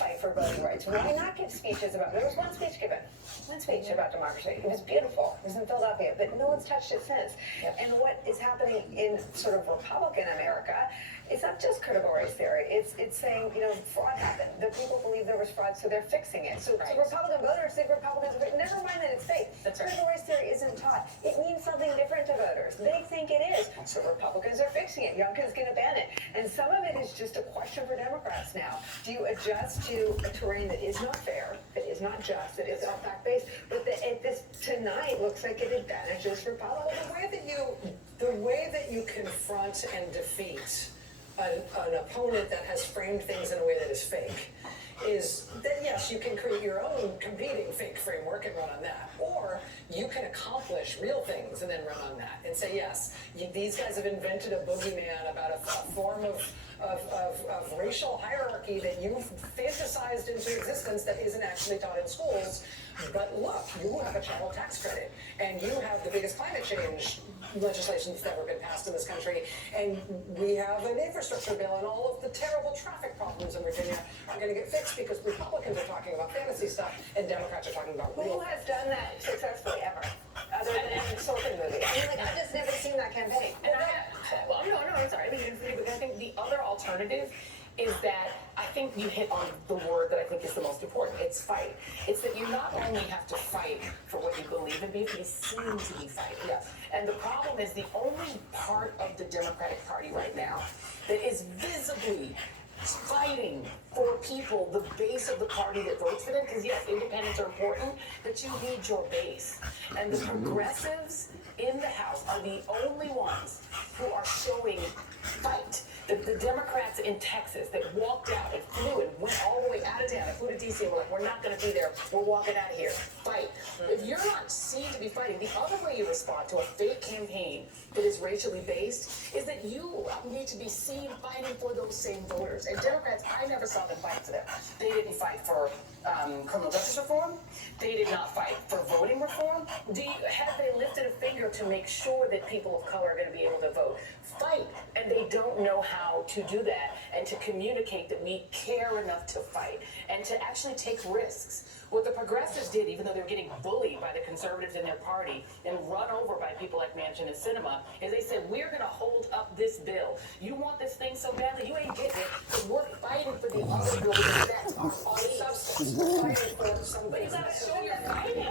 fight for voting rights? Why not give speeches about, there was one speech given, one speech about democracy. It was beautiful. It was in Philadelphia, but no one's touched it since. Yep. And what is happening in sort of Republican America, it's not just critical race theory. It's saying, you know, fraud happened. The people believe there was fraud, so they're fixing it. So, so Republican voters think Republicans are, never mind that it's fake. That's right. Critical race theory isn't taught. It means something different to voters. They think it is. So Republicans are fixing it. Youngkin's going to ban it. And some of it is just a question for Democrats now. Do you adjust to a terrain that is not fair, that is not just, that is not fact-based, but that this tonight looks like it advantages Republicans? The way that you confront and defeat an opponent that has framed things in a way that is fake is that, yes, you can create your own competing fake framework and run on that, or you can accomplish real things and then run on that and say, yes, these guys have invented a boogeyman about a form of racial hierarchy that you've fantasized into existence that isn't actually taught in schools. But look, you have a child tax credit, and you have the biggest climate change legislation that's ever been passed in this country, and we have an infrastructure bill, and all of the terrible traffic problems in Virginia are going to get fixed because Republicans are talking about fantasy stuff and Democrats are talking about real. Who has done that successfully ever, other than the Sorkin movie? I mean, like, I've just never seen that campaign. And I'm sorry, I think the other alternative is that I think you hit on the word that I think is the most important. It's fight. It's that you not only have to fight for what you believe in, but you have to be seen to be fighting. Yes. And the problem is the only part of the Democratic Party right now that is visibly fighting for people, the base of the party that votes for them, because yes, independents are important, but you need your base. And the progressives in the House are the only ones who are showing fight. The Democrats in Texas that walked out and flew and went all the way out of town and flew to D.C. and were like, we're not going to be there. We're walking out of here. Fight. If you're not seen to be fighting, the other way you respond to a fake campaign that is racially based is that you need to be seen fighting for those same voters. And Democrats, I never saw them fight for them. They didn't fight for criminal justice reform. They did not fight for voting reform. Have they lifted a finger to make sure that people of color are going to be able to vote? Fight. And they don't know how to do that and to communicate that we care enough to fight and to actually take risks. What the progressives did, even though they were getting bullied by the conservatives in their party and run over by people like Manchin and Sinema, is they said, we're going to hold up this bill. You want this thing so badly, you ain't getting it, because we're fighting for the other bill that's on substance. We're fighting for somebody. But you got to show your fighting.